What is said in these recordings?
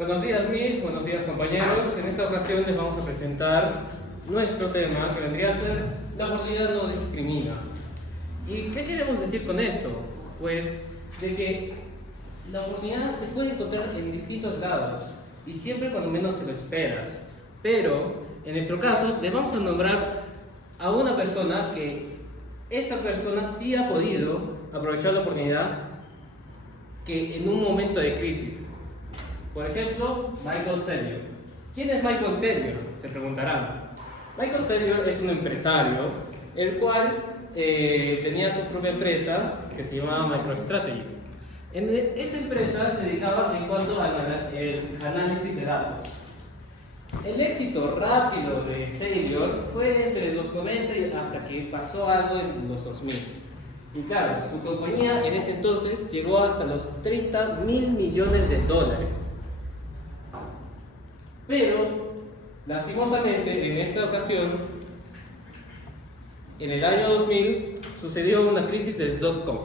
Buenos días, Miss, buenos días, compañeros. En esta ocasión les vamos a presentar nuestro tema, que vendría a ser la oportunidad no discrimina. ¿Y qué queremos decir con eso? Pues de que la oportunidad se puede encontrar en distintos lados y siempre cuando menos te lo esperas. Pero en nuestro caso les vamos a nombrar a una persona que esta persona sí ha podido aprovechar la oportunidad que en un momento de crisis. Por ejemplo, Michael Saylor. ¿Quién es Michael Saylor? Se preguntarán. Michael Saylor es un empresario, el cual tenía su propia empresa que se llamaba MicroStrategy. Esta empresa se dedicaba en cuanto al análisis de datos. El éxito rápido de Saylor fue entre los 90 y hasta que pasó algo en los 2000. Y claro, su compañía en ese entonces llegó hasta los $30 mil millones. Pero, lastimosamente, en esta ocasión, en el año 2000, sucedió una crisis del .com.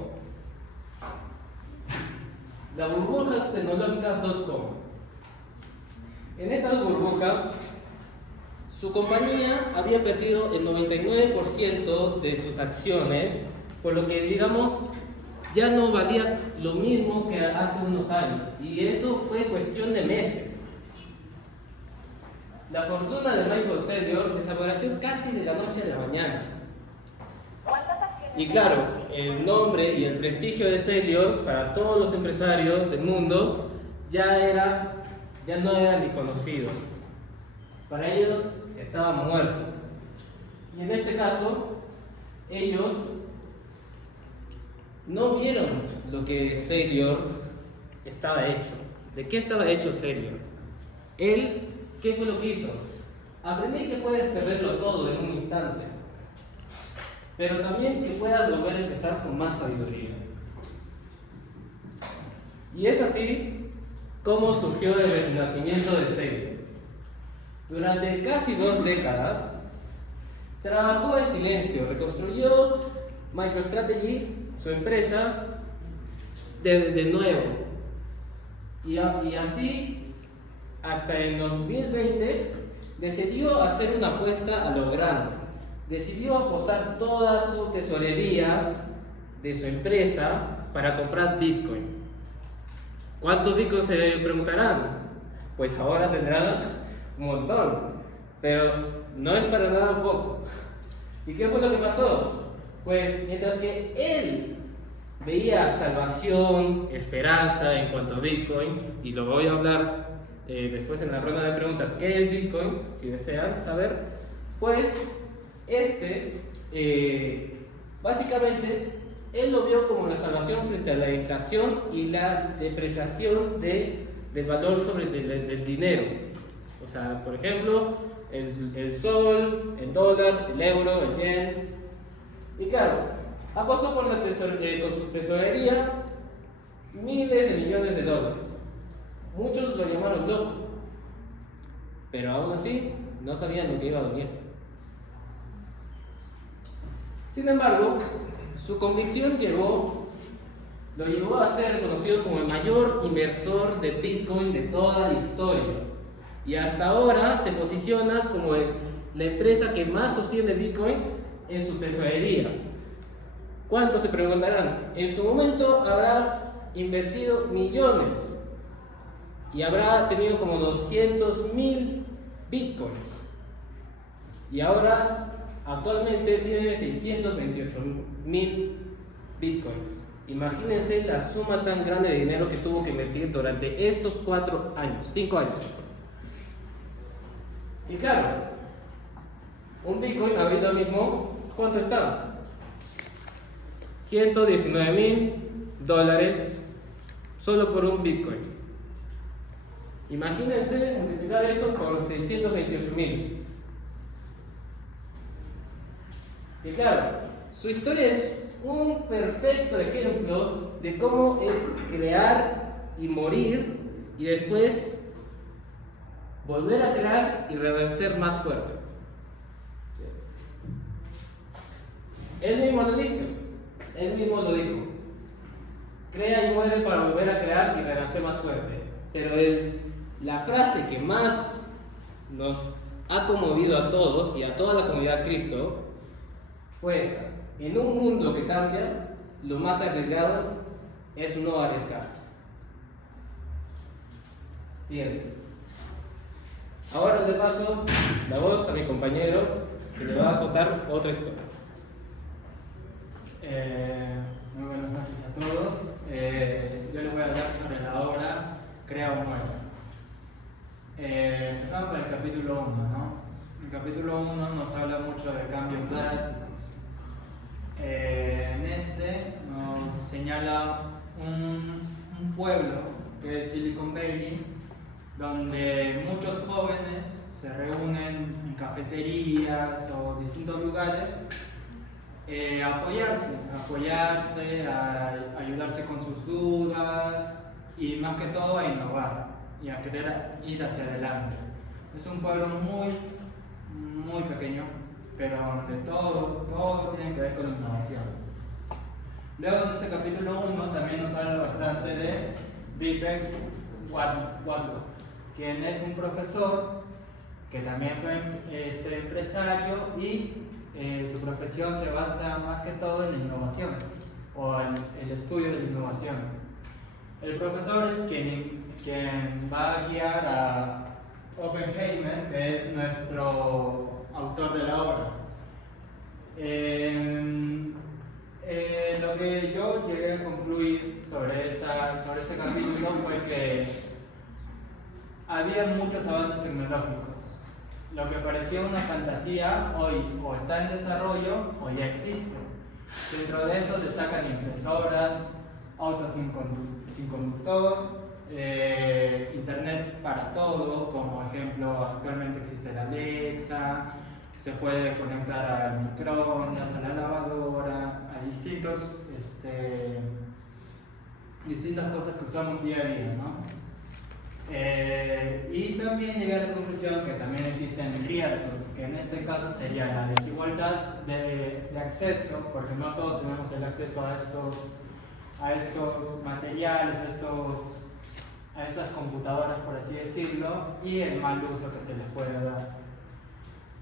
La burbuja tecnológica .com. En esta burbuja, su compañía había perdido el 99% de sus acciones, por lo que, digamos, ya no valía lo mismo que hace unos años. Y eso fue cuestión de meses. La fortuna de Michael Saylor desapareció casi de la noche a la mañana. Y claro, el nombre y el prestigio de Saylor para todos los empresarios del mundo ya no eran ni conocidos. Para ellos estaba muerto. Y en este caso, ellos no vieron lo que Saylor estaba hecho. ¿De qué estaba hecho Saylor? Él, ¿qué fue lo que hizo? Aprendí que puedes perderlo todo en un instante, pero también que puedas volver a empezar con más sabiduría. Y es así como surgió el renacimiento de Saylor. Durante casi 2 décadas, trabajó en silencio, reconstruyó MicroStrategy, su empresa, de nuevo. Y así, hasta en 2020, decidió hacer una apuesta a lo grande. Decidió apostar toda su tesorería de su empresa para comprar Bitcoin. ¿Cuántos Bitcoins se preguntarán? Pues ahora tendrán un montón, pero no es para nada poco. ¿Y qué fue lo que pasó? Pues mientras que él veía salvación, esperanza en cuanto a Bitcoin, y lo voy a hablar después en la ronda de preguntas, ¿qué es Bitcoin? Si desean saber, pues básicamente él lo vio como la salvación frente a la inflación y la depreciación del valor del dinero. O sea, por ejemplo, el sol, el dólar, el euro, el yen. Y claro, apostó con su tesorería miles de millones de dólares. Muchos lo llamaron loco, pero aún así no sabían lo que iba a venir. Sin embargo, su convicción lo llevó a ser reconocido como el mayor inversor de Bitcoin de toda la historia. Y hasta ahora se posiciona como la empresa que más sostiene Bitcoin en su tesorería. ¿Cuánto se preguntarán? En su momento habrá invertido millones y habrá tenido como 200.000 Bitcoins. Y ahora, actualmente, tiene 628.000 Bitcoins. Imagínense la suma tan grande de dinero que tuvo que invertir durante estos 5 años. Y claro, un Bitcoin ahorita mismo, ¿cuánto está? $119.000 solo por un Bitcoin. Imagínense multiplicar eso por 628.000. Y claro, su historia es un perfecto ejemplo de cómo es crear y morir y después volver a crear y renacer más fuerte. Él mismo lo dijo. Crea y muere para volver a crear y renacer más fuerte. Pero la frase que más nos ha conmovido a todos y a toda la comunidad cripto fue esa: en un mundo que cambia, lo más arriesgado es no arriesgarse. Siguiente. Ahora le paso la voz a mi compañero que le va a contar otra historia. Muy buenas noches a todos. Yo les voy a hablar sobre la obra Crea o Muere. Empezamos con el capítulo 1, ¿no? El capítulo 1 nos habla mucho de cambios drásticos. En este nos señala un pueblo que es Silicon Valley, donde muchos jóvenes se reúnen en cafeterías o distintos lugares apoyarse, a ayudarse con sus dudas y más que todo a innovar y a querer ir hacia adelante. Es un pueblo muy, muy pequeño, pero donde todo tiene que ver con innovación. Luego en este capítulo 1 también nos habla bastante de Vivek Wadhwa, quien es un profesor que también fue empresario y su profesión se basa más que todo en la innovación o en el estudio de la innovación. El profesor es quien va a guiar a Oppenheimer, que es nuestro autor de la obra. Lo que yo llegué a concluir sobre este capítulo fue que había muchos avances tecnológicos. Lo que parecía una fantasía hoy o está en desarrollo o ya existe. Dentro de esto destacan impresoras, autos sin conductor, internet para todo, como ejemplo actualmente existe la Alexa, se puede conectar al microondas, a la lavadora, a distintas cosas que usamos día a día, ¿no? Y también llegué a la conclusión que también existen riesgos, que en este caso sería la desigualdad de acceso, porque no todos tenemos el acceso a estos materiales, a estas computadoras, por así decirlo, y el mal uso que se les puede dar.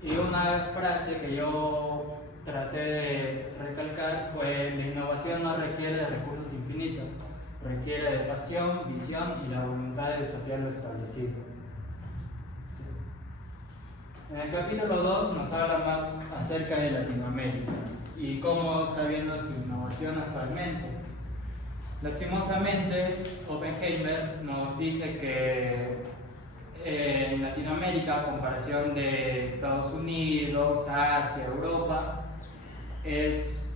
Y una frase que yo traté de recalcar fue: la innovación no requiere de recursos infinitos, requiere de pasión, visión y la voluntad de desafiar lo establecido. En el capítulo 2 nos habla más acerca de Latinoamérica y cómo está viendo su innovación actualmente. Lastimosamente, Oppenheimer nos dice que en Latinoamérica, a comparación de Estados Unidos, Asia, Europa, es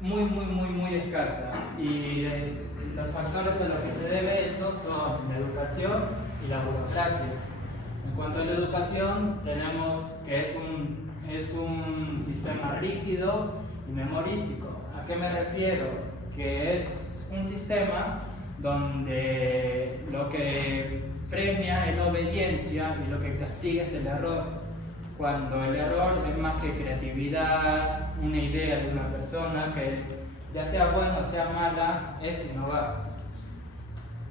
muy escasa, y los factores a los que se debe esto son la educación y la burocracia. En cuanto a la educación, tenemos que es un sistema rígido y memorístico. ¿A qué me refiero? Que es un sistema donde lo que premia es la obediencia y lo que castiga es el error, cuando el error es más que creatividad, una idea de una persona que, ya sea buena o sea mala, es innovar.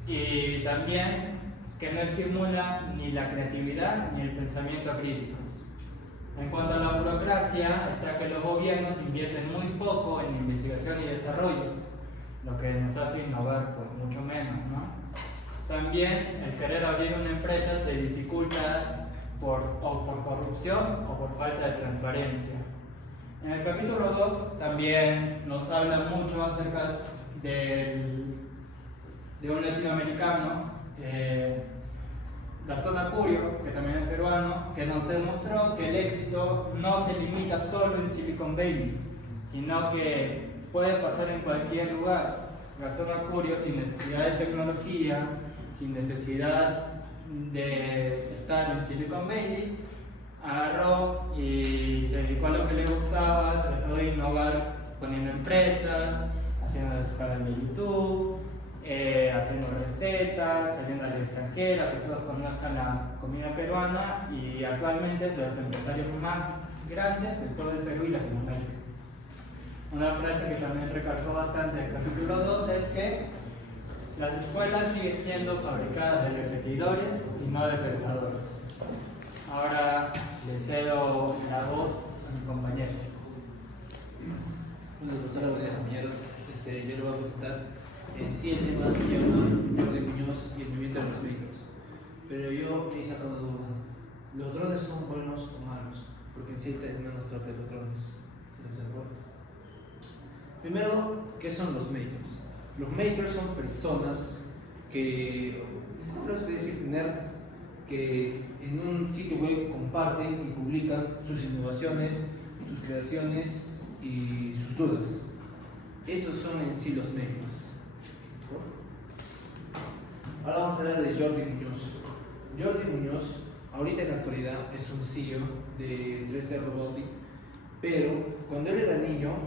Y también que no estimula ni la creatividad ni el pensamiento crítico. En cuanto a la burocracia, está que los gobiernos invierten muy poco en investigación y desarrollo, lo que nos hace innovar pues mucho menos, ¿no? También el querer abrir una empresa se dificulta por corrupción o por falta de transparencia. En el capítulo 2 también nos habla mucho acerca de un latinoamericano, Gastón Acurio, que también es peruano, que nos demostró que el éxito no se limita solo en Silicon Valley, sino que puede pasar en cualquier lugar. Gastón Acurio, sin necesidad de tecnología, sin necesidad de estar en Silicon Valley, agarró y se dedicó a lo que le gustaba, trató de innovar poniendo empresas, haciendo sus canales de YouTube, haciendo recetas, saliendo al extranjero, que todos conozcan la comida peruana, y actualmente es de los empresarios más grandes de todo el Perú y Latinoamérica. Una frase que también recalcó bastante en el capítulo 2 es que Las escuelas siguen siendo fabricadas de repetidores y no de pensadores. Ahora le cedo la voz a mi compañero. Bueno, profesora, buenos días, compañeros. Yo le voy a presentar en sí el tema se llama Jordi Muñoz y el movimiento de los vehículos. Pero yo he sacado duda. ¿Los drones son buenos o malos? Porque en sí el tema nos trata de los drones. ¿Estás de acuerdo? Primero, ¿qué son los makers? Los makers son personas que, ¿cómo les puedo decir? Nerds, que en un sitio web comparten y publican sus innovaciones, sus creaciones y sus dudas. Esos son en sí los makers. Ahora vamos a hablar de Jordi Muñoz. Jordi Muñoz, ahorita en la actualidad, es un CEO de 3D Robotic, pero cuando él era niño,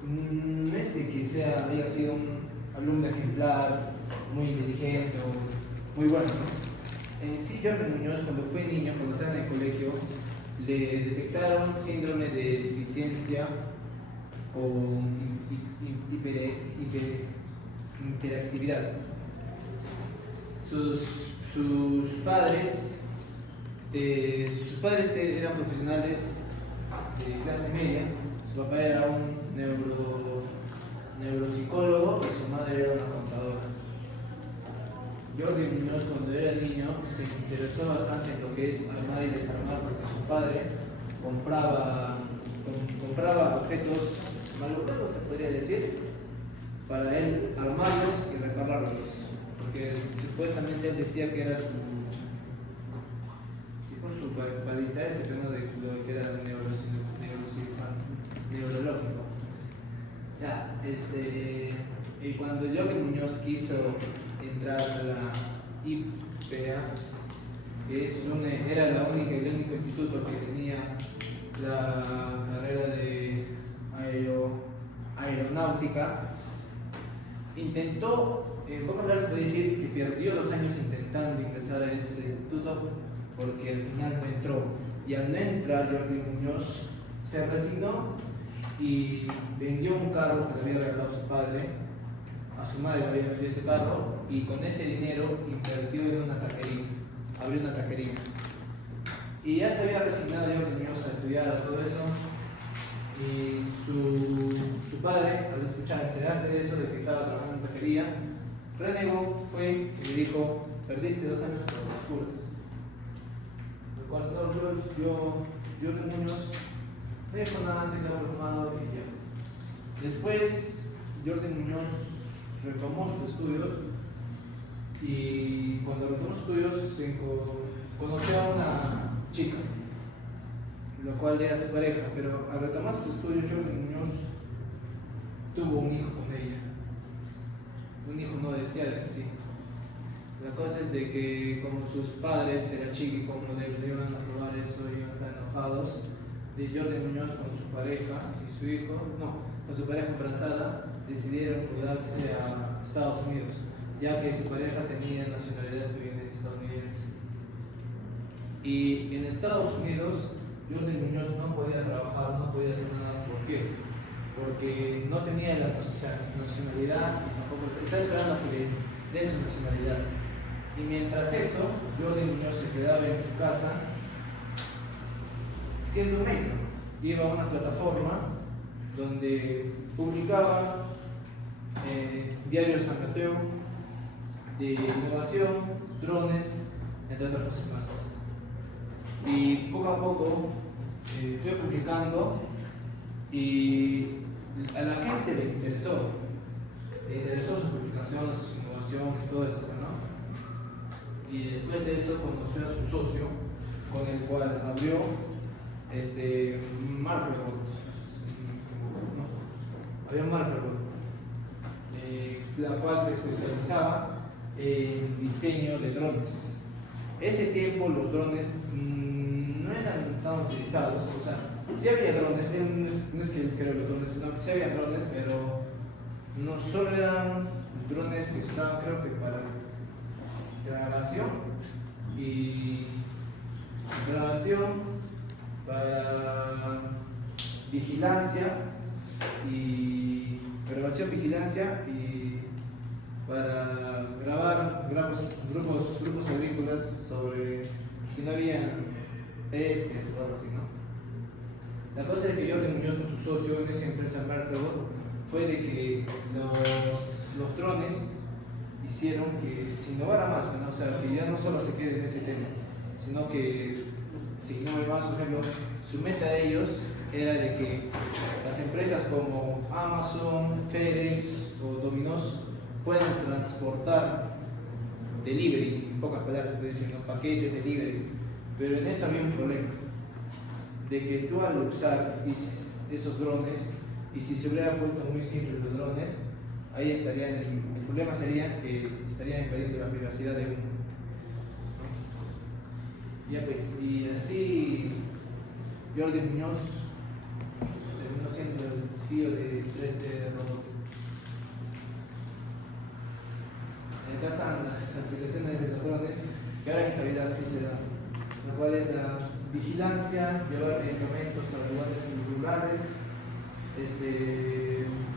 no es de que haya sido un alumno ejemplar, muy inteligente o muy bueno, ¿no? En sí, Jordi Muñoz, cuando fue niño, cuando estaba en el colegio, le detectaron síndrome de deficiencia o hiperactividad. Sus padres eran profesionales de clase media. Su papá era un neuropsicólogo y su madre era una contadora. Jordi Muñoz, cuando era niño, se interesó bastante en lo que es armar y desarmar, porque su padre compraba objetos malogrados, se podría decir, para él armarlos y repararlos, porque supuestamente él decía que era para distraerse de lo que era neurológico. Ya, y cuando Jordi Muñoz quiso entrar a la IPA, que era el único instituto que tenía la carrera de aeronáutica, intentó, en pocas palabras se puede decir que perdió 2 años intentando ingresar a ese instituto porque al final no entró. Y al no entrar, Jordi Muñoz se resignó y vendió un carro que le había regalado su padre. A su madre le había vendido ese carro y con ese dinero invirtió en una taquería, abrió una taquería. Y ya se había resignado Jordi Muñoz a estudiar, a todo eso. Y su padre, al enterarse de eso, de que estaba trabajando en taquería, renegó, fue y le dijo: perdiste 2 años por las puras. Lo cual Jordi Muñoz no dijo nada, se quedó formado y ya. Después, Jordi Muñoz retomó sus estudios y cuando retomó sus estudios conoció a una chica, lo cual era su pareja, pero al retomar sus estudios, Jordi Muñoz tuvo un hijo con ella, un hijo no deseado en sí. La cosa es de que como sus padres de la chica y como le iban a probar eso, iban a estar enojados, de Jordi Muñoz con su pareja y su hijo, con su pareja embarazada, decidieron mudarse a Estados Unidos, ya que su pareja tenía nacionalidad estadounidense. Y en Estados Unidos, Jordi Muñoz no podía trabajar, no podía hacer nada. ¿Por qué? Porque no tenía la nacionalidad y tampoco estaba esperando a que le den su nacionalidad. Y mientras eso, Jordi Muñoz se quedaba en su casa siendo maker. Iba a una plataforma donde publicaba diarios San Mateo de innovación, drones, entre otras cosas más. Y poco a poco fue publicando y a la gente le interesó sus publicaciones, sus innovaciones, todo eso, ¿no? Y después de eso conoció a su socio, con el cual abrió Markerbot. Había Markerbot, la cual se especializaba en diseño de drones. Ese tiempo los drones no eran tan utilizados, o sea, sí había drones, no es que él creo los drones, no, sí había drones, pero no solo eran drones que se usaban, creo que para grabación, para vigilancia y para sobre si no había pestes o algo así, ¿no? La cosa es que Jordi Muñoz con su socio en esa empresa Mercado fue de que los drones hicieron que se innovara más, ¿no? O sea, que ya no solo se quede en ese tema, sino que si innove más, por ejemplo, su meta de ellos era de que las empresas como Amazon, FedEx o Domino's puedan transportar delivery, en pocas palabras estoy diciendo, paquetes delivery, pero en eso había un problema, de que tú al usar esos drones, y si se hubiera puesto muy simple los drones, ahí estarían, el problema sería que estarían invadiendo la privacidad de uno. Ya pues, y así Jordi Muñoz terminó siendo el CEO de 3D Robot. Acá están las aplicaciones de los drones que ahora en realidad sí se dan, lo cual es la vigilancia, llevar medicamentos a lugares rurales,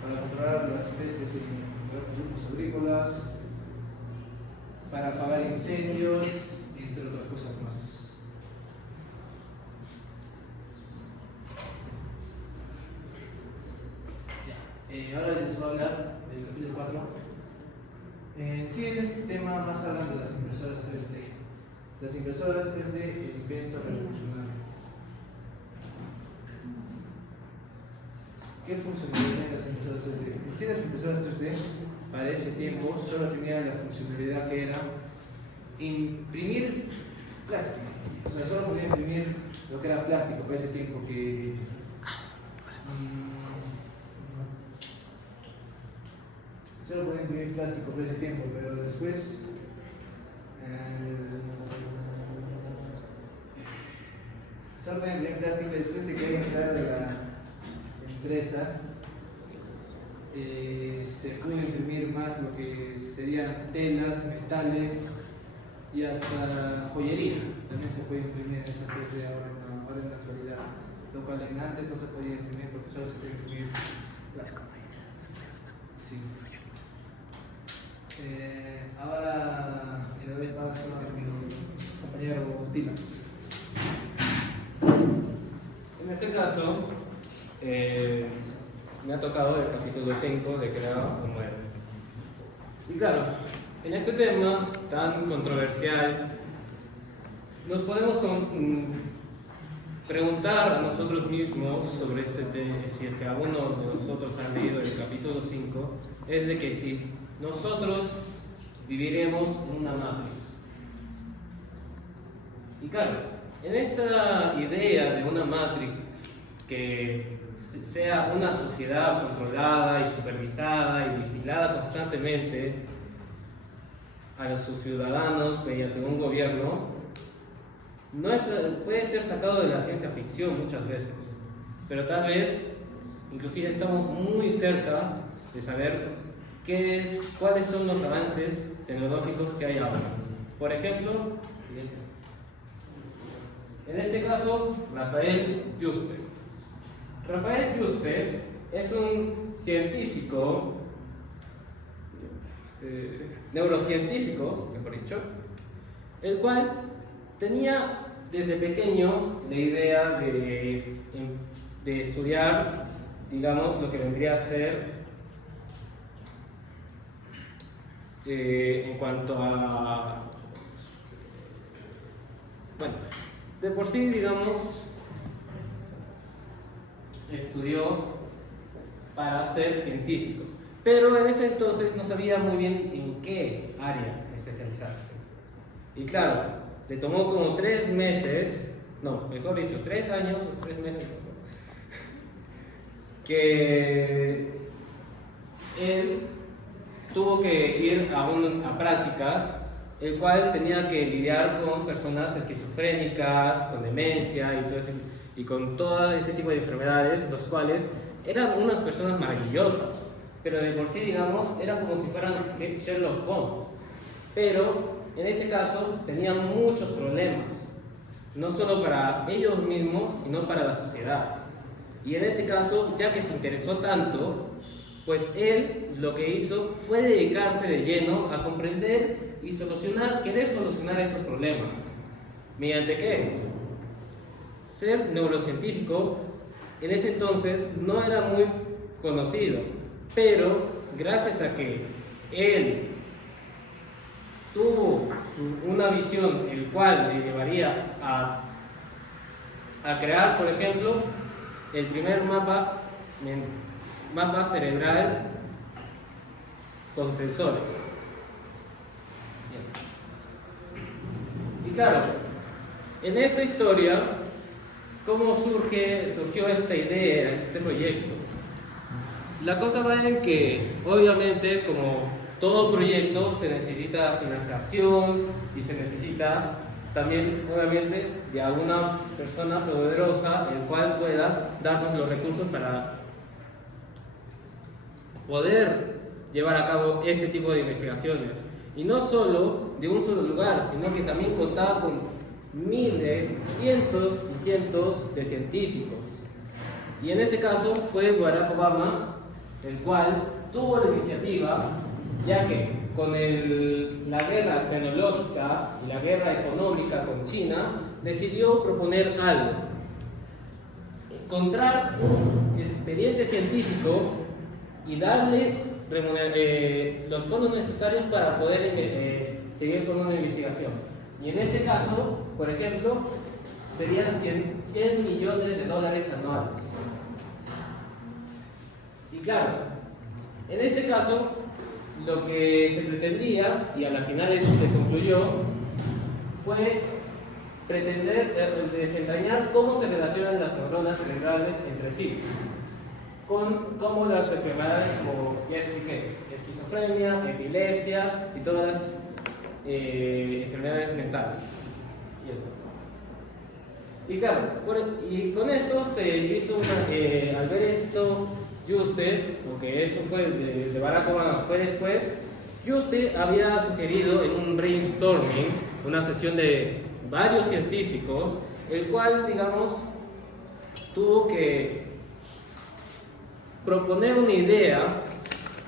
para controlar las pestes en productos agrícolas, para apagar incendios, entre otras cosas más. Ahora les voy a hablar del capítulo 4. Sí, en este tema más hablan de las impresoras 3D. Las impresoras 3D, el invento revolucionario. ¿Qué funcionalidad tienen las impresoras 3D? En sí, las impresoras 3D para ese tiempo solo tenían la funcionalidad que era imprimir plástico. O sea, solo podía imprimir lo que era plástico para ese tiempo, que solo podía imprimir plástico por ese tiempo, pero después solo podía imprimir plástico después de que haya entrado la empresa. Se pudo imprimir más lo que serían telas, metales y hasta joyería. También se puede imprimir en esa 3D ahora en la actualidad, lo cual antes no se podía imprimir porque solo se podía imprimir plástico. Sí. Ahora le doy paso a mi compañero Tila. En este caso, me ha tocado el capítulo 5 de Crea o Muere. Y claro, en este tema tan controversial, nos podemos preguntar a nosotros mismos sobre este tema, si es que alguno de nosotros ha leído el capítulo 5, es de que si nosotros viviremos en una Matrix. Y claro, en esta idea de una Matrix que sea una sociedad controlada y supervisada y vigilada constantemente a sus ciudadanos mediante un gobierno, puede ser sacado de la ciencia ficción muchas veces, pero tal vez inclusive estamos muy cerca de saber cuáles son los avances tecnológicos que hay ahora. Por ejemplo, en este caso, Rafael Yuste. Rafael Yuste es un científico, neurocientífico, mejor dicho, el cual tenía desde pequeño la idea de estudiar, digamos, lo que vendría a ser en cuanto a, bueno, de por sí, digamos, estudió para ser científico, pero en ese entonces no sabía muy bien en qué área especializarse. Y claro, le tomó como 3 meses, no, mejor dicho, 3 años o 3 meses, que él tuvo que ir a prácticas, el cual tenía que lidiar con personas esquizofrénicas, con demencia y con todo ese tipo de enfermedades, los cuales eran unas personas maravillosas, pero de por sí, digamos, eran como si fueran Sherlock Holmes. Pero en este caso tenían muchos problemas, no solo para ellos mismos, sino para la sociedad. Y en este caso, ya que se interesó tanto, Pues él lo que hizo fue dedicarse de lleno a comprender y querer solucionar esos problemas. ¿Mediante qué? Ser neurocientífico en ese entonces no era muy conocido, pero gracias a que él tuvo una visión el cual le llevaría a crear, por ejemplo, el primer mapa cerebral con sensores. Y claro, en esta historia, ¿cómo surgió esta idea, este proyecto? La cosa va en que, obviamente, como todo proyecto, se necesita financiación y se necesita también, obviamente, de alguna persona poderosa el cual pueda darnos los recursos para poder llevar a cabo este tipo de investigaciones. Y no solo de un solo lugar, sino que también contaba con miles, cientos y cientos de científicos. Y en este caso fue Barack Obama, el cual tuvo la iniciativa, ya que con la guerra tecnológica y la guerra económica con China, decidió proponer algo: encontrar un expediente científico y darle los fondos necesarios para poder seguir con una investigación. Y en este caso, por ejemplo, serían 100 millones de dólares anuales. Y claro, en este caso, lo que se pretendía, y a la final eso se concluyó, fue pretender desentrañar cómo se relacionan las neuronas cerebrales entre sí, con cómo las enfermedades como ya expliqué, esquizofrenia, epilepsia y todas las enfermedades mentales. Y claro, y con esto se hizo al ver esto, Juste, porque eso fue de Barack Obama, fue después, Juste había sugerido en un brainstorming, una sesión de varios científicos, el cual, digamos, tuvo que proponer una idea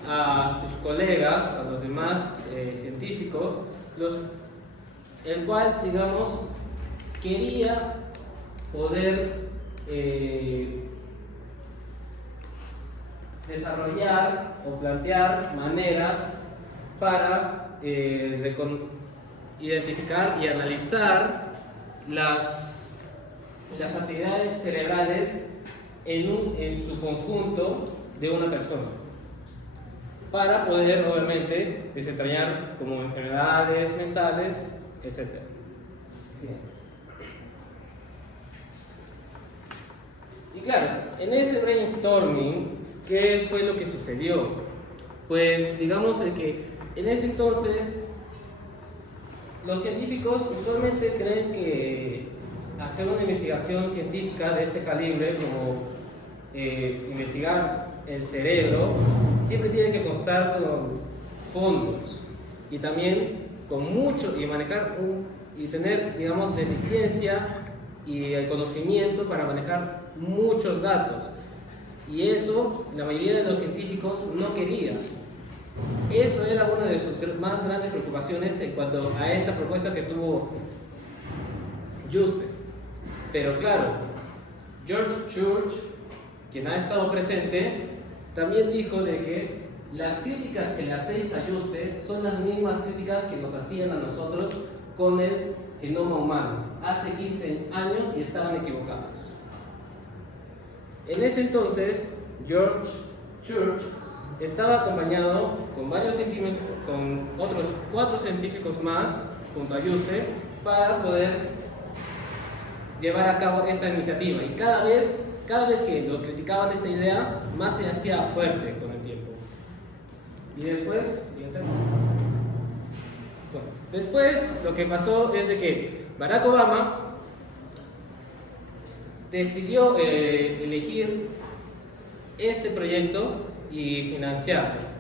a sus colegas, a los demás científicos, el cual, digamos, quería poder desarrollar o plantear maneras para identificar y analizar las actividades cerebrales en su conjunto de una persona, para poder obviamente desentrañar como enfermedades mentales, etc. Y claro, en ese brainstorming, ¿qué fue lo que sucedió? Pues digamos que en ese entonces los científicos usualmente creen que hacer una investigación científica de este calibre, como investigar el cerebro, siempre tiene que constar con fondos y también con mucho, y manejar y tener, digamos, la eficiencia y el conocimiento para manejar muchos datos. Y eso la mayoría de los científicos no querían. Eso era una de sus más grandes preocupaciones en cuanto a esta propuesta que tuvo Juste. Pero claro, George Church, quien ha estado presente, también dijo de que las críticas que le hacéis a Juste son las mismas críticas que nos hacían a nosotros con el genoma humano hace 15 años y estaban equivocados. En ese entonces, George Church estaba acompañado con con otros 4 científicos más, junto a Juste, para poder llevar a cabo esta iniciativa. Y cada vez que lo criticaban esta idea, más se hacía fuerte con el tiempo. Y después, después lo que pasó es de que Barack Obama decidió elegir este proyecto y financiarlo.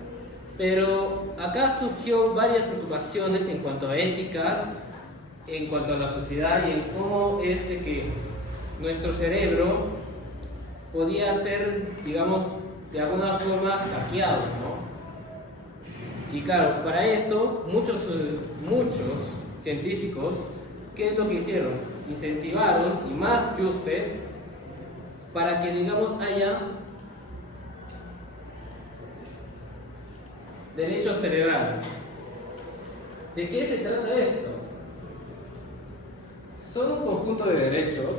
Pero acá surgió varias preocupaciones en cuanto a éticas, en cuanto a la sociedad y en cómo es que nuestro cerebro podía ser, digamos, de alguna forma hackeados, ¿no? Y claro, para esto muchos científicos, ¿qué es lo que hicieron? Incentivaron, y más que usted, para que digamos haya derechos cerebrales. ¿De qué se trata esto? Son un conjunto de derechos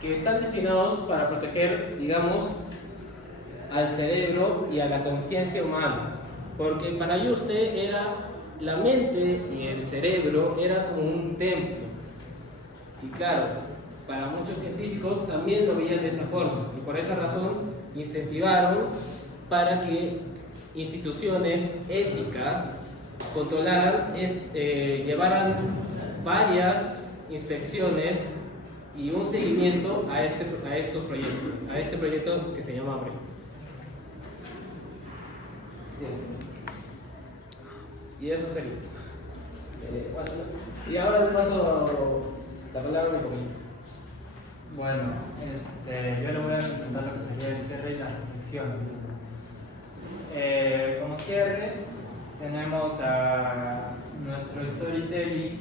que están destinados para proteger, digamos, al cerebro y a la conciencia humana. Porque para Yuste era la mente y el cerebro era como un templo. Y claro, para muchos científicos también lo veían de esa forma. Y por esa razón incentivaron para que instituciones éticas controlaran, llevaran varias inspecciones y un seguimiento a estos proyectos, a este proyecto que se llama ABRE. Y eso sería. Bueno, y ahora le paso la palabra a mi compañero. Bueno, yo le voy a presentar lo que sería el cierre y las reflexiones. Como cierre, tenemos a nuestro storytelling,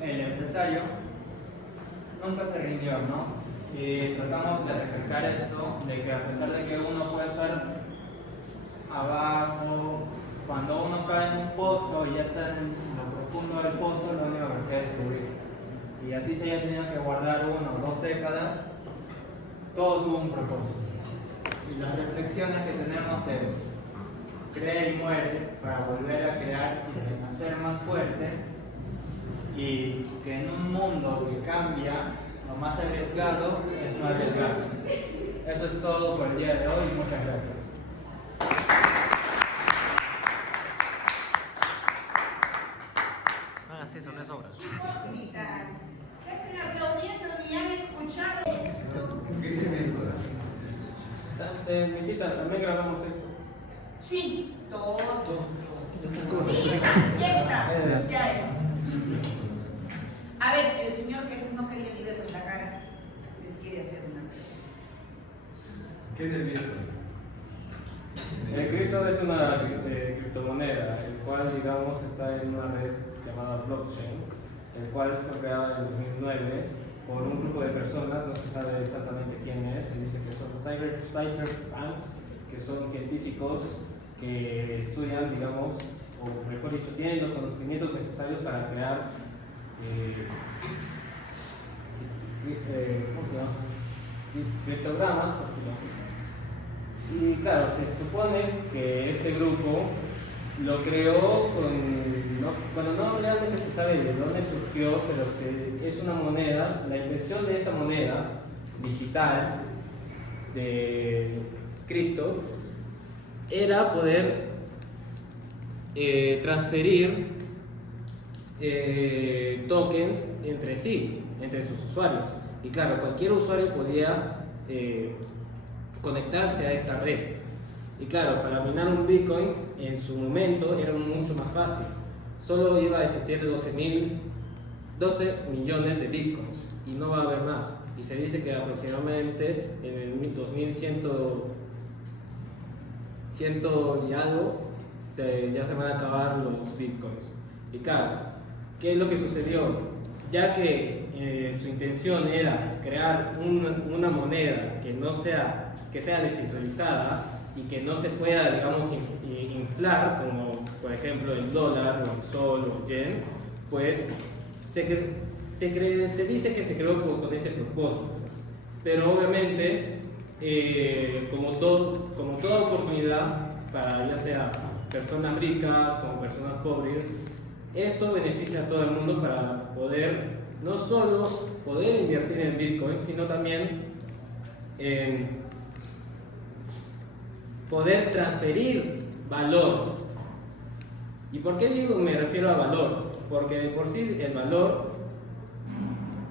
el empresario nunca se rindió, ¿no? Y tratamos de recalcar esto, de que a pesar de que uno puede estar abajo, cuando uno cae en un pozo y ya está en lo profundo del pozo, lo único que queda es subir. Y así se haya tenido que guardar 1 o 2 décadas, todo tuvo un propósito. Y las reflexiones que tenemos es: cree y muere para volver a crear y renacer más fuerte, y que en un mundo que cambia, lo más arriesgado es no arriesgarse. Eso es todo por el día de hoy y muchas gracias. No hagas eso, no es obra. ¿Qué hacen aplaudiendo ni han escuchado esto? ¿Qué sirve? Visita, también grabamos eso. Sí, todo. Ya Ya está, ya es. A ver, el señor que no quería ni verme la cara, les quiere hacer una pregunta. ¿Qué es el Bitcoin? El cripto es una criptomoneda, el cual, digamos, está en una red llamada blockchain, el cual fue creada en 2009 por un grupo de personas, no se sabe exactamente quién es, se dice que son cypherpunks, que son científicos que estudian, digamos, o mejor dicho, tienen los conocimientos necesarios para crear ¿cómo se llama? Criptogramas, por decirlo así. Y claro, se supone que este grupo lo creó no realmente se sabe de dónde surgió, pero es una moneda. La intención de esta moneda digital de cripto era poder transferir tokens entre sí, entre sus usuarios. Y claro, cualquier usuario podía conectarse a esta red. Y claro, para minar un Bitcoin en su momento era mucho más fácil. Solo iba a existir 12 millones de Bitcoins y no va a haber más. Y se dice que aproximadamente en el 2100 y algo ya se van a acabar los Bitcoins. Y claro, ¿qué es lo que sucedió? Ya que su intención era crear una moneda que sea descentralizada y que no se pueda, digamos, inflar, como por ejemplo el dólar o el sol o el yen, pues se dice que se creó con este propósito. Pero obviamente, como toda oportunidad para ya sea personas ricas como personas pobres, esto beneficia a todo el mundo para poder no solo poder invertir en Bitcoin, sino también en poder transferir valor. ¿Y por qué me refiero a valor? Porque de por sí el valor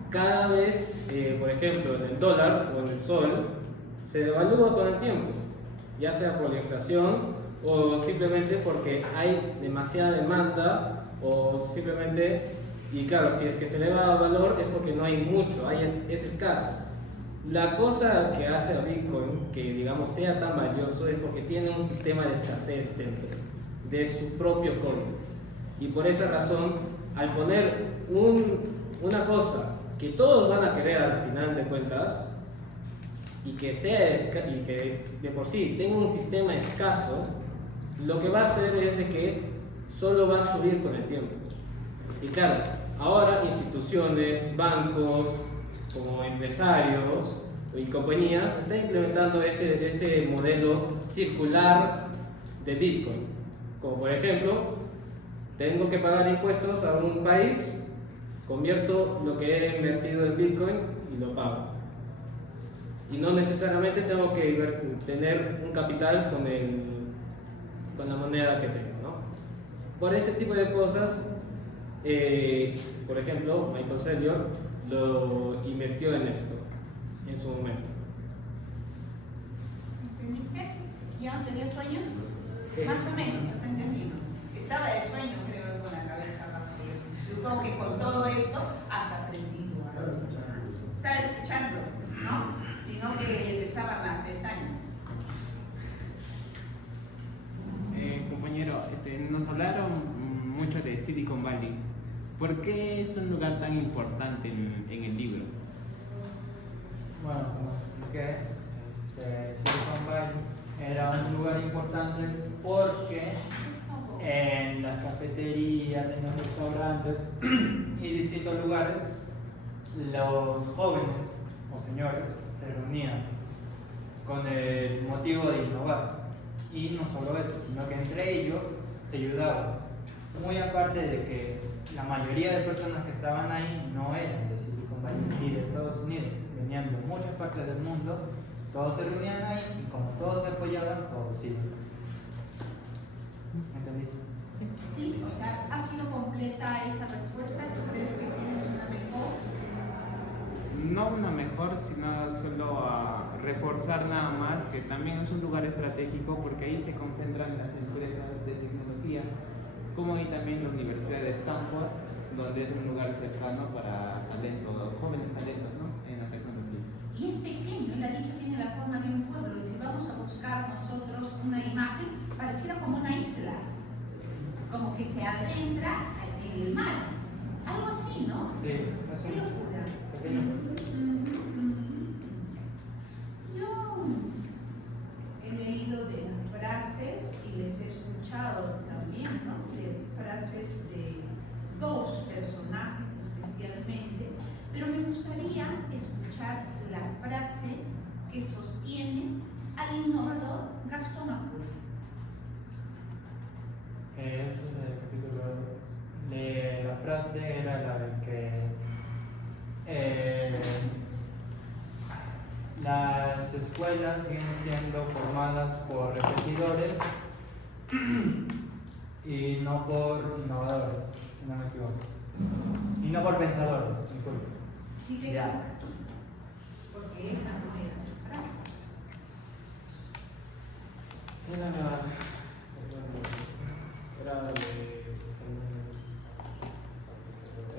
cada vez, por ejemplo, en el dólar o en el sol, se devalúa con el tiempo, ya sea por la inflación o simplemente porque hay demasiada demanda o simplemente Y claro, si es que se eleva valor es porque no hay mucho, es escaso. La cosa que hace a Bitcoin que digamos sea tan valioso es porque tiene un sistema de escasez dentro de su propio código. Y por esa razón, al poner una cosa que todos van a querer al final de cuentas y que de por sí tenga un sistema escaso, lo que va a hacer es de que solo va a subir con el tiempo. Y claro, ahora instituciones, bancos, como empresarios y compañías están implementando este modelo circular de Bitcoin. Como por ejemplo, tengo que pagar impuestos a un país, convierto lo que he invertido en Bitcoin y lo pago. Y no necesariamente tengo que tener un capital con la moneda que tengo, ¿no? Por ese tipo de cosas, por ejemplo, Michael Saylor lo invirtió en esto en su momento. ¿Entendiste? ¿Ya tenía sueño? Más o menos, has entendido. Estaba de sueño, creo, con la cabeza baja. Supongo que con todo esto has aprendido a escuchar. Estaba escuchando, ¿no? Sino que le pesaban las pestañas. Compañero, nos hablaron mucho de Silicon Valley. ¿Por qué es un lugar tan importante en el libro? Bueno, como expliqué, Silicon Valley era un lugar importante porque en las cafeterías, en los restaurantes y distintos lugares, los jóvenes o señores se reunían con el motivo de innovar. Y no solo eso, sino que entre ellos se ayudaban. Muy aparte de que la mayoría de personas que estaban ahí no eran de Silicon Valley ni de Estados Unidos, venían de muchas partes del mundo, todos se reunían ahí y como todos se apoyaban, todos iban. ¿Entendiste? Sí, o sea, ¿ha sido completa esa respuesta? ¿Tú crees que tienes una mejor? No una mejor, sino solo a reforzar nada más que también es un lugar estratégico porque ahí se concentran las empresas de tecnología, como ahí también la Universidad de Stanford, donde es un lugar cercano para jóvenes talentos, ¿no? En la tecnología. Y es pequeño, él ha dicho que tiene la forma de un pueblo, y si vamos a buscar nosotros una imagen, pareciera como una isla, como que se adentra en el mar, algo así, ¿no? Sí, es Qué locura. pequeño. Yo he leído de frases y les he escuchado también, ¿no? De frases de dos personajes especialmente, pero me gustaría escuchar la frase que sostiene al innovador Gastón Apure. Eso es del capítulo 2. La frase era la de que las escuelas siguen siendo formadas por repetidores y no por innovadores, si no me equivoco. Y no por pensadores, disculpe. Sí te Ya. equivocas, porque esa no era su frase.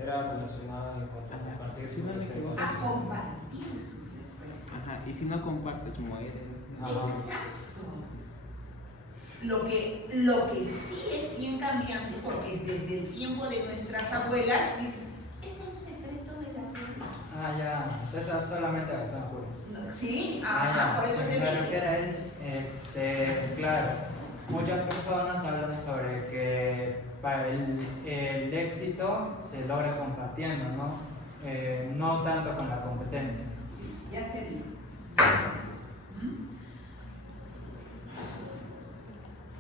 Era relacionada a partir Si no me equivoco. A compartir su respuesta. Ajá, y si no compartes, mueres. Exacto. Lo que sí es bien cambiante, porque desde el tiempo de nuestras abuelas, dicen, es el secreto de la vida. Ah, ya. Eso solamente Gastón Apure. Sí, Ah, ajá, ya. por eso Si te me digo. refiero es, claro, muchas personas hablan sobre que para el éxito se logra compartiendo, ¿no? No tanto con la competencia. Sí, ya se dijo.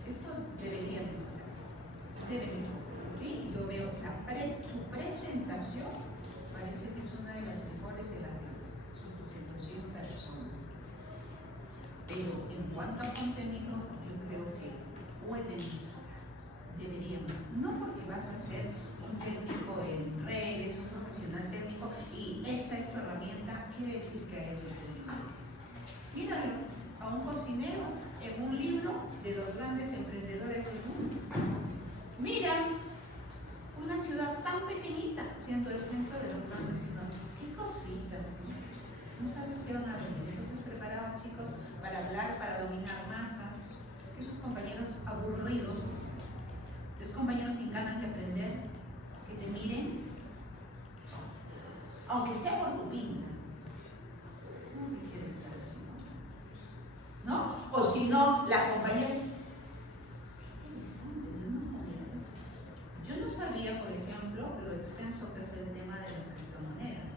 Esto debería mejorar. Debe mejorar, ¿sí? Yo veo su presentación, parece que es una de las mejores de la vida, su presentación personal. Pero en cuanto a contenido, yo creo que puede mejorar, debería mejorar. No porque vas a ser un técnico en redes, un profesional técnico, y esta es tu herramienta, quiere decir que eres el técnico. Míralo, a un cocinero en un libro de los grandes emprendedores del mundo. Mira, una ciudad tan pequeñita, siendo el centro de los grandes económicos. Qué cositas, ¿no? No sabes qué van a venir. Entonces, preparados, chicos, para hablar, para dominar masas. Esos compañeros aburridos, esos compañeros sin ganas de aprender, que te miren, aunque sea por tu pinta. No quisiera estar así, ¿no? O si no, la compañera. Yo no sabía, por ejemplo, lo extenso que es el tema de las criptomonedas.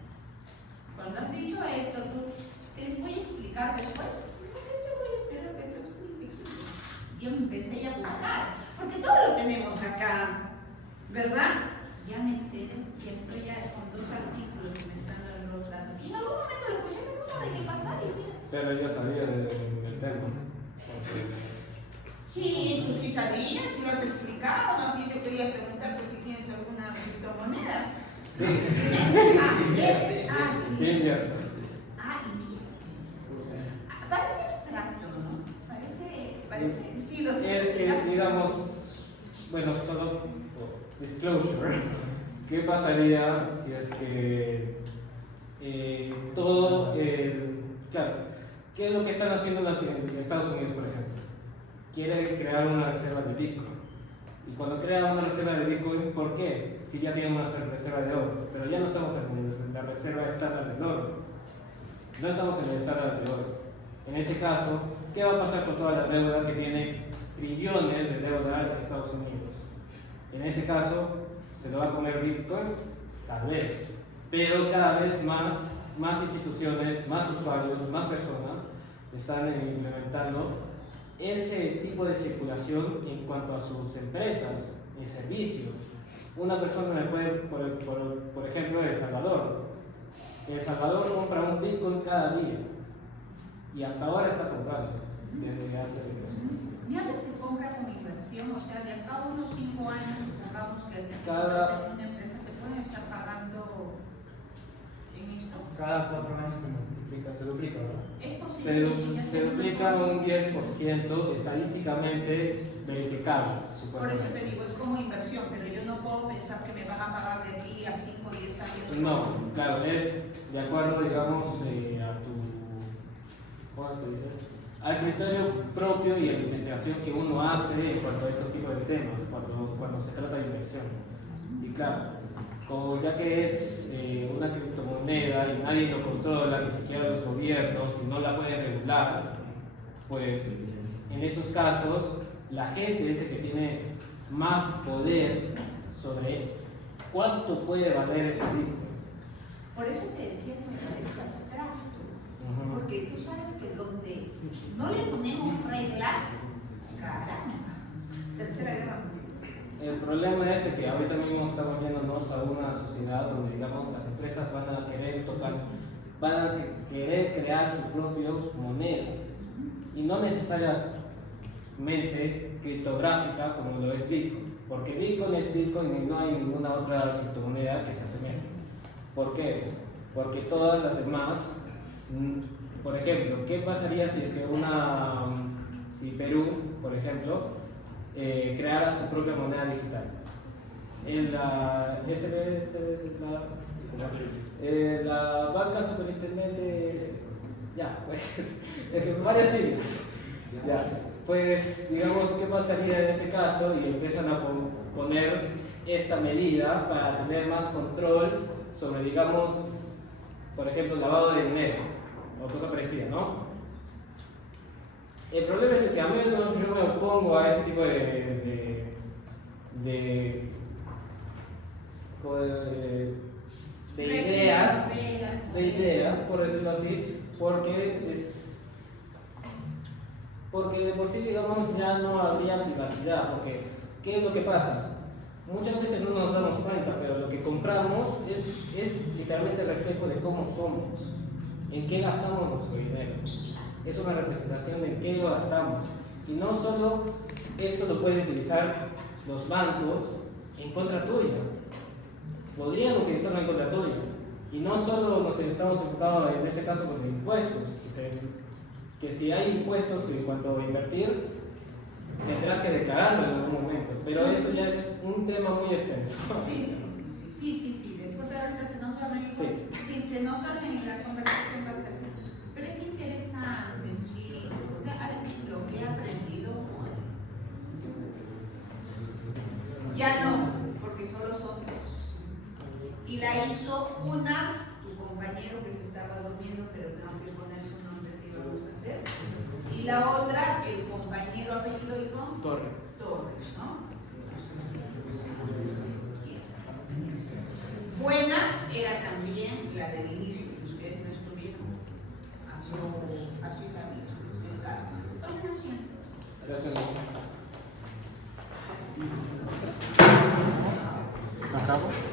Cuando has dicho esto, tú te les voy a explicar después. ¿Por qué te voy a esperar a que te lo explique? Yo me empecé a buscar, porque todo lo tenemos acá, ¿verdad? Ya me enteré, ya estoy ya con 2 artículos que me están dando los datos. Y en algún momento lo escuché, pero no dejé pasar y mira. Pero yo sabía del tema. Sí, tú sí sabías, sí lo has explicado. Más bien yo quería preguntarte si tienes algunas criptomonedas. Sí. ¿Tienes? Ah, ¿tienes? Ah, sí. Sí, ya. Ah, inviertes. Parece abstracto, ¿no? Parece, sí, lo sé. Es que, digamos, bueno, solo disclosure, ¿qué pasaría si es que claro, ¿qué es lo que están haciendo en Estados Unidos, por ejemplo? Quiere crear una reserva de Bitcoin. Y cuando crea una reserva de Bitcoin, ¿por qué? Si ya tienen una reserva de oro, pero ya no estamos en la reserva estándar del oro. No estamos en el estándar de oro. En ese caso, ¿qué va a pasar con toda la deuda que tiene trillones de deuda en Estados Unidos? En ese caso, ¿se lo va a comer Bitcoin? Tal vez. Pero cada vez más instituciones, más usuarios, más personas están implementando ese tipo de circulación en cuanto a sus empresas y servicios. Una persona me puede, por ejemplo, El Salvador. El Salvador compra un Bitcoin cada día y hasta ahora está comprando desde hace años. ¿Me hablas de compra como inversión? O sea, de acá a unos 5 años, supongamos que una empresa te puede estar pagando en esto. Cada 4 años se duplica, ¿verdad? ¿Es posible? Se duplica un 10% estadísticamente verificado, Por eso supuestamente. te digo, es como inversión, pero yo no puedo pensar que me van a pagar de aquí a 5 o 10 años. No, claro, es de acuerdo, digamos, a tu, ¿cómo se dice? Al criterio propio y a la investigación que uno hace en cuanto a estos tipos de temas, cuando se trata de inversión. Y claro, ya que es una criptomoneda y nadie lo controla, ni siquiera los gobiernos, y no la pueden regular, pues en esos casos la gente dice que tiene más poder sobre cuánto puede valer ese Bitcoin. Por eso te decía que me parece abstracto, porque tú sabes que donde no le ponemos reglas, caramba, Tercera Guerra Mundial. El problema es que ahorita mismo estamos yéndonos a una sociedad donde, digamos, las empresas van a querer crear su propio moneda y no necesariamente criptográfica como lo es Bitcoin, porque Bitcoin es Bitcoin y no hay ninguna otra criptomoneda que se asemeje. ¿Por qué? Porque todas las demás, por ejemplo, ¿qué pasaría si es que si Perú, por ejemplo, creara su propia moneda digital? La banca superintendente, ya, pues, es varias siglas. Ya, pues, digamos, ¿qué pasaría en ese caso? Y empiezan a poner esta medida para tener más control sobre, digamos, por ejemplo, lavado de dinero o cosa parecida, ¿no? El problema es que a menos yo me opongo a ese tipo de ideas, por decirlo así, porque de por sí, digamos, ya no habría privacidad, porque ¿qué es lo que pasa? Muchas veces no nos damos cuenta, pero lo que compramos es literalmente el reflejo de cómo somos, en qué gastamos nuestro dinero. Es una representación de en qué lo gastamos. Y no solo esto lo pueden utilizar los bancos en contra tuya, podrían utilizarlo en contra tuya. Y no solo nos estamos enfocados en este caso con impuestos, que si hay impuestos en cuanto a invertir, tendrás que declararlo en algún momento, pero eso ya es un tema muy extenso. Sí. Después usted ahorita se nos va a venir, sí, se nos va a venir la conversación va a ser. Pero es interesante, sí, lo que he aprendido hoy. Ya no, porque solo son dos. Y la hizo una, tu compañero que se estaba durmiendo, pero tengo que poner su nombre que íbamos a hacer. Y la otra, el compañero apellido hijo Torres. Torres, ¿no? Buena era también la del inicio, que ustedes no estuvieron. Así la misma. Tomen asiento. Gracias. ¿Acabo?